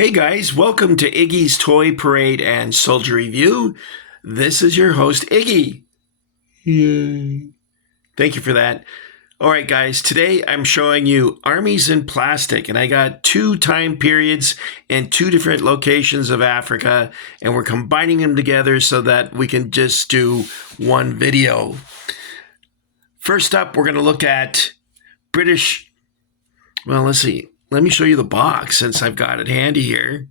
Hey guys, welcome to Iggy's Toy Parade and Soldier Review. This is your host, Iggy. Yay. Thank you for that. All right, guys, today I'm showing you armies in plastic, and I got two time periods and two different locations of Africa, and we're combining them together so that we can just do one video. First up, we're going to look at British. Well, let's see. Let me show you the box since I've got it handy here.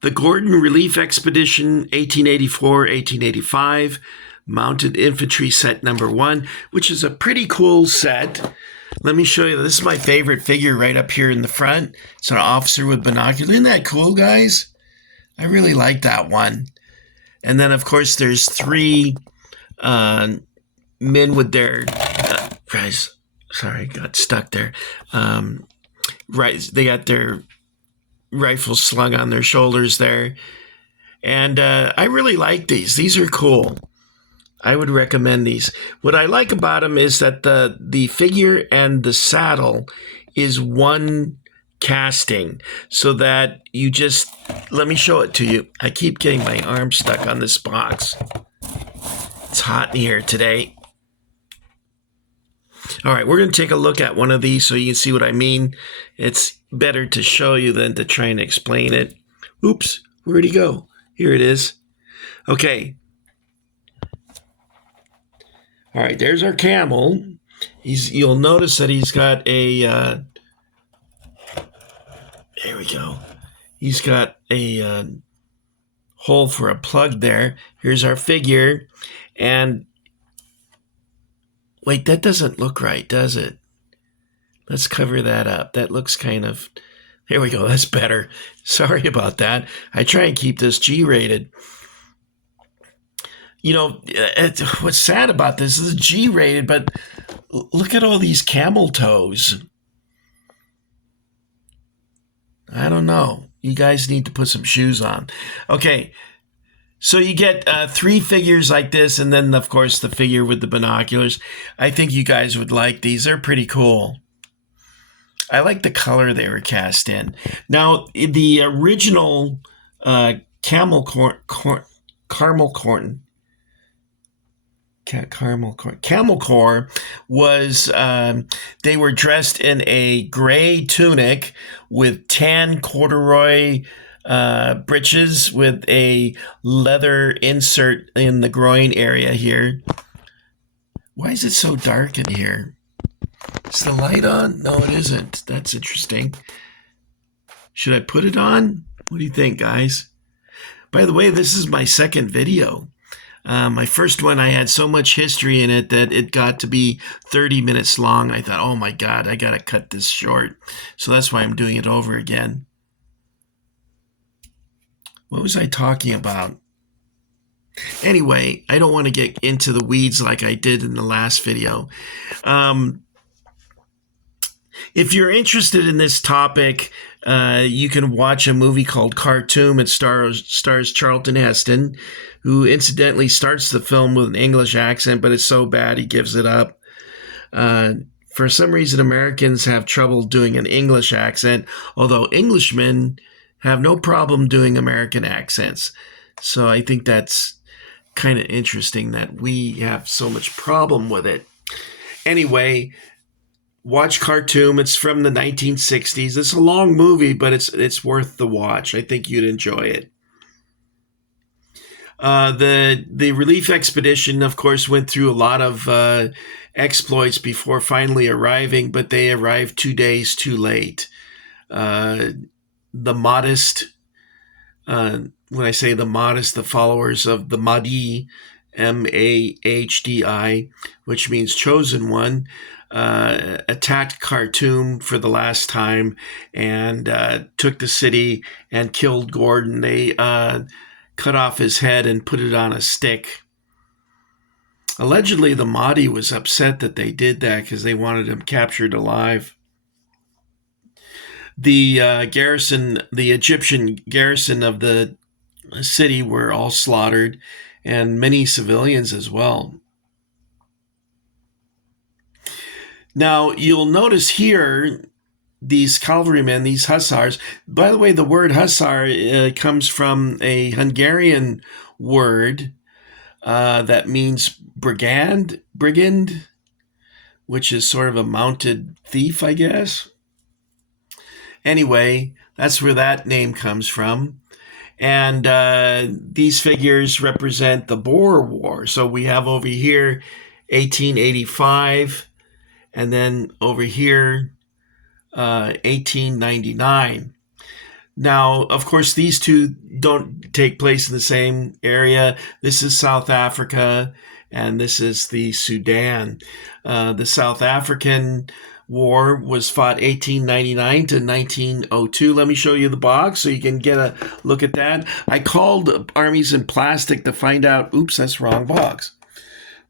The Gordon Relief Expedition 1884-1885, Mounted Infantry Set Number 1, which is a pretty cool set. Let me show you. This is my favorite figure right up here in the front. It's an officer with binoculars. Isn't that cool, guys? I really like that one. And then, of course, there's three men with their... guys, sorry, got stuck there. They got their rifles slung on their shoulders there. And I really like these. These are cool. I would recommend these. What I like about them is that the figure and the saddle is one casting, so that you just... Let me show it to you. I keep getting my arm stuck on this box. It's hot in here today. All right, we're going to take a look at one of these so you can see what I mean. It's better to show you than to try and explain it. Oops, where'd he go? Here it is. Okay. All right, there's our camel. You'll notice that he's got a... there we go. He's got a hole for a plug there. Here's our figure. And... wait, that doesn't look right, does it? Let's cover that up. That looks kind of... There we go. That's better. Sorry about that. I try and keep this G-rated. You know, what's sad about this is it's G-rated, but look at all these camel toes. I don't know. You guys need to put some shoes on. Okay. So you get three figures like this, and then, of course, the figure with the binoculars. I think you guys would like these. They're pretty cool. I like the color they were cast in. Now, the original Camel Corps was, they were dressed in a gray tunic with tan corduroy breeches with a leather insert in the groin area here. Why is it so dark in here? Is the light on? No, it isn't. That's interesting. Should I put it on? What do you think, guys? By the way, this is my second video. My first one, I had so much history in it that it got to be 30 minutes long. I thought, oh my God, I got to cut this short. So that's why I'm doing it over again. What was I talking about? Anyway, I don't want to get into the weeds like I did in the last video. If you're interested in this topic, you can watch a movie called Khartoum. It stars Charlton Heston, who incidentally starts the film with an English accent, but it's so bad he gives it up. For some reason, Americans have trouble doing an English accent, although Englishmen have no problem doing American accents. So I think that's kind of interesting that we have so much problem with it. Anyway, watch Khartoum. It's from the 1960s. It's a long movie, but it's worth the watch. I think you'd enjoy it. The relief expedition, of course, went through a lot of exploits before finally arriving, but they arrived 2 days too late. The modest, when I say the modest, the followers of the Mahdi, M-A-H-D-I, which means chosen one, attacked Khartoum for the last time and took the city and killed Gordon. They cut off his head and put it on a stick. Allegedly, the Mahdi was upset that they did that because they wanted him captured alive. The the Egyptian garrison of the city were all slaughtered, and many civilians as well. Now, you'll notice here these cavalrymen, these hussars. By the way, the word hussar comes from a Hungarian word that means brigand, which is sort of a mounted thief, I guess. Anyway, that's where that name comes from. And these figures represent the Boer War. So we have over here 1885, and then over here 1899. Now, of course, these two don't take place in the same area. This is South Africa, and this is the Sudan. The South African War was fought 1899 to 1902. Let me show you the box so you can get a look at that. I called Armies in Plastic to find out, oops, that's the wrong box,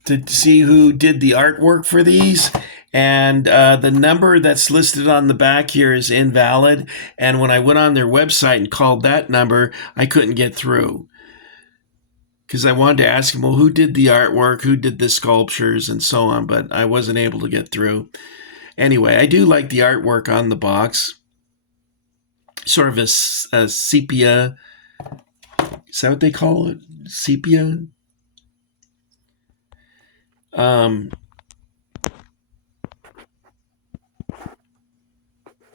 to see who did the artwork for these. And the number that's listed on the back here is invalid. And when I went on their website and called that number, I couldn't get through. Because I wanted to ask them, well, who did the artwork, who did the sculptures, and so on, but I wasn't able to get through. Anyway, I do like the artwork on the box. Sort of a sepia. Is that what they call it? Sepia?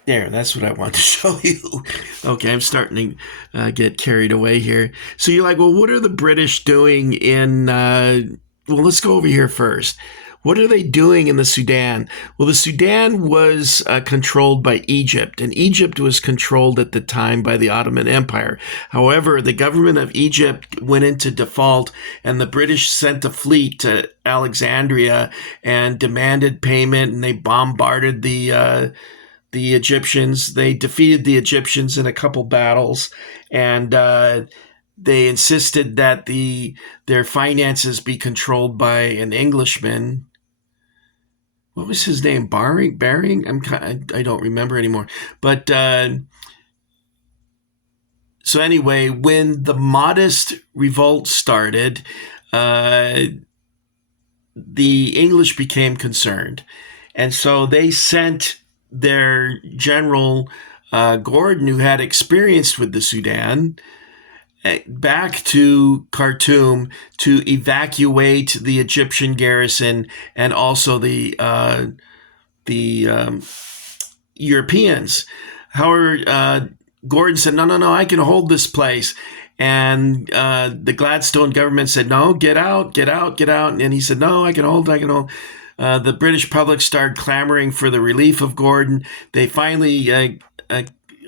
There, that's what I want to show you. Okay, I'm starting to get carried away here. So you're like, well, what are the British doing in... well, let's go over here first. What are they doing in the Sudan? Well, the Sudan was controlled by Egypt, and Egypt was controlled at the time by the Ottoman Empire. However, the government of Egypt went into default, and the British sent a fleet to Alexandria and demanded payment, and they bombarded the Egyptians. They defeated the Egyptians in a couple battles, and they insisted that their finances be controlled by an Englishman. What was his name? Baring? I don't remember anymore. But so anyway, when the Mahdist revolt started, the English became concerned, and so they sent their general Gordon, who had experience with the Sudan, back to Khartoum to evacuate the Egyptian garrison and also the Europeans. However, Gordon said, no, I can hold this place. And the Gladstone government said, no, get out. And he said, no, I can hold. The British public started clamoring for the relief of Gordon. They finally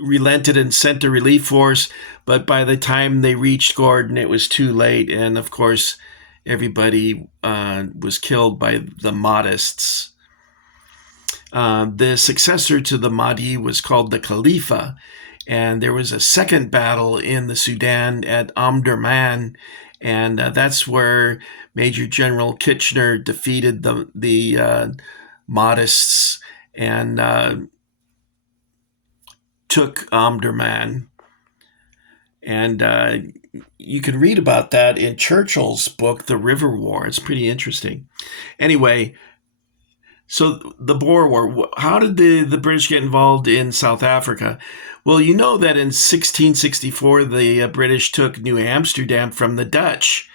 relented and sent a relief force, but by the time they reached Gordon, it was too late. And of course, everybody was killed by the Mahdists. The successor to the Mahdi was called the Khalifa, and there was a second battle in the Sudan at Omdurman, and that's where Major General Kitchener defeated the Mahdists and took Omdurman. And you can read about that in Churchill's book, The River War. It's pretty interesting. Anyway, so the Boer War, how did the British get involved in South Africa? Well, you know that in 1664, the British took New Amsterdam from the Dutch.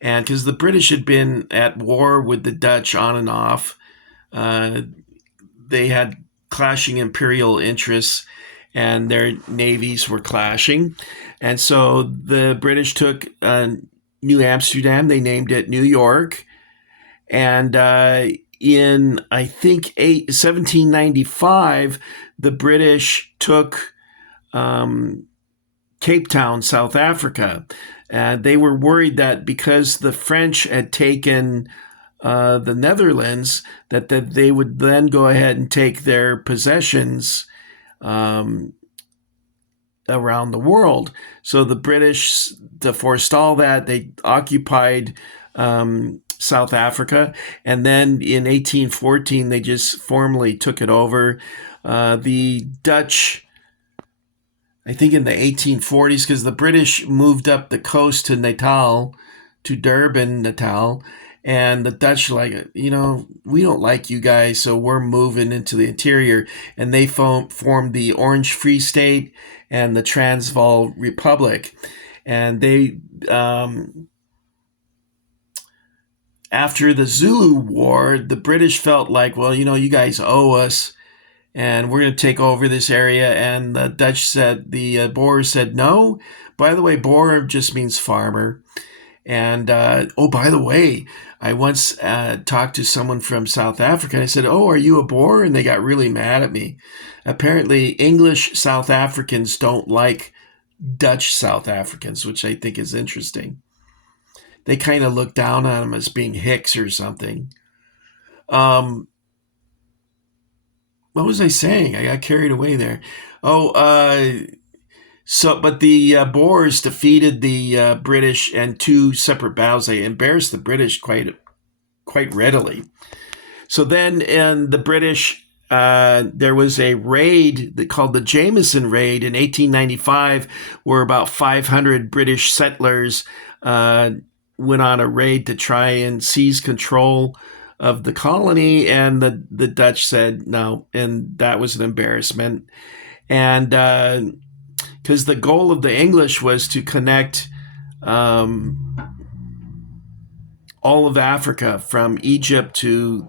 And because the British had been at war with the Dutch on and off, they had clashing imperial interests, and their navies were clashing. And so the British took New Amsterdam. They named it New York. And in, I think, 1795, the British took Cape Town, South Africa. They were worried that because the French had taken the Netherlands, that they would then go ahead and take their possessions around the world. So the British, to forestall that, they occupied South Africa, and then in 1814 they just formally took it over. The Dutch, I think in the 1840s, because the British moved up the coast to Natal, to Durban, Natal, And the Dutch like, we don't like you guys, so we're moving into the interior. And they formed the Orange Free State and the Transvaal Republic. And they, after the Zulu War, the British felt like, well, you guys owe us, and we're going to take over this area. And the Dutch said, the Boers said, no. By the way, Boer just means farmer. And oh, by the way, I once talked to someone from South Africa. And I said, oh, are you a Boer? And they got really mad at me. Apparently, English South Africans don't like Dutch South Africans, which I think is interesting. They kind of look down on them as being hicks or something. What was I saying? I got carried away there. Oh, but the Boers defeated the British in two separate battles. They embarrassed the British quite readily. So then, in the British, there was a raid called the Jameson Raid in 1895, where about 500 British settlers went on a raid to try and seize control of the colony, and the Dutch said no, and that was an embarrassment. And because the goal of the English was to connect all of Africa from Egypt to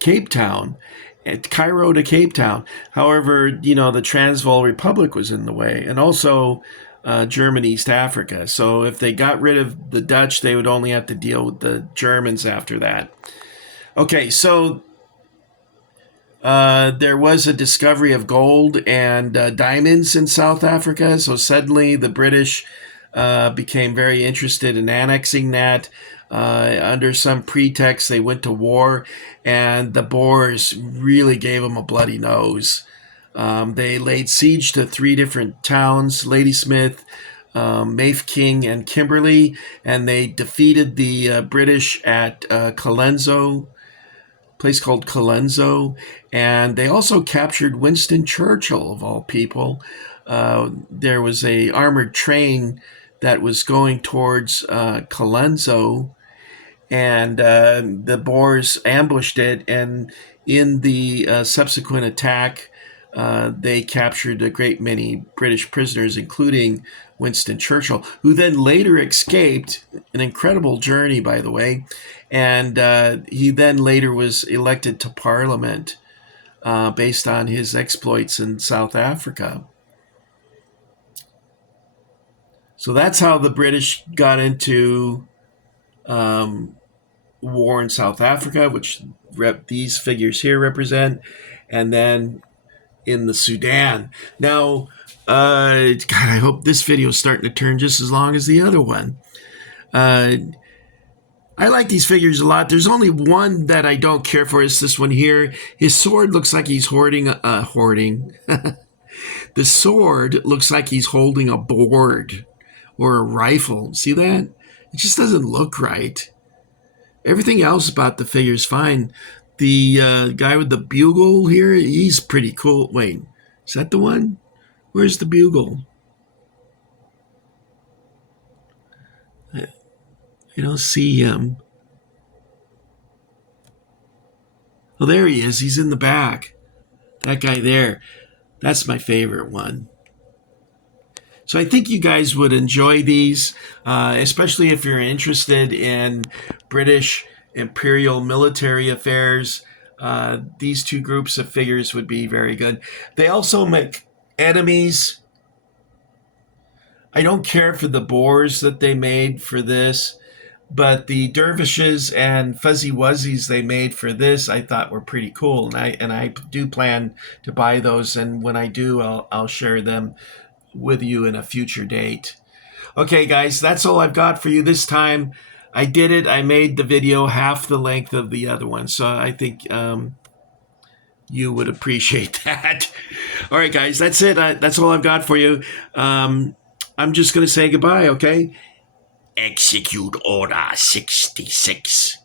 Cape Town, Cairo to Cape Town. However, the Transvaal Republic was in the way, and also German East Africa. So if they got rid of the Dutch, they would only have to deal with the Germans after that. Okay, so there was a discovery of gold and diamonds in South Africa. So suddenly the British became very interested in annexing that. Under some pretext, they went to war, and the Boers really gave them a bloody nose. They laid siege to 3 different towns, Ladysmith, Mafeking, and Kimberley, and they defeated the British at Colenso, place called Colenso, and they also captured Winston Churchill, of all people. There was a armored train that was going towards Colenso, and the Boers ambushed it, and in the subsequent attack, they captured a great many British prisoners, including Winston Churchill, who then later escaped, an incredible journey, by the way, and he then later was elected to Parliament based on his exploits in South Africa. So that's how the British got into war in South Africa, which these figures here represent, and then in the Sudan. Now, God, I hope this video is starting to turn just as long as the other one. I like these figures a lot. There's only one that I don't care for. It's this one here. His sword looks like he's hoarding. The sword looks like he's holding a board or a rifle. See that? It just doesn't look right. Everything else about the figure is fine. The guy with the bugle here, he's pretty cool. Wait, is that the one? Where's the bugle? I don't see him. Oh, there he is. He's in the back. That guy there. That's my favorite one. So I think you guys would enjoy these, especially if you're interested in British imperial military affairs. These 2 groups of figures would be very good. They also make enemies. I don't care for the Boers that they made for this, but the dervishes and fuzzy wuzzies they made for this I thought were pretty cool, and I do plan to buy those, and when I do, I'll share them with you in a future date. Okay, guys, that's all I've got for you this time. I did it. I made the video half the length of the other one, so I think you would appreciate that. All right, guys, that's it. That's all I've got for you. I'm just going to say goodbye, okay? Execute Order 66.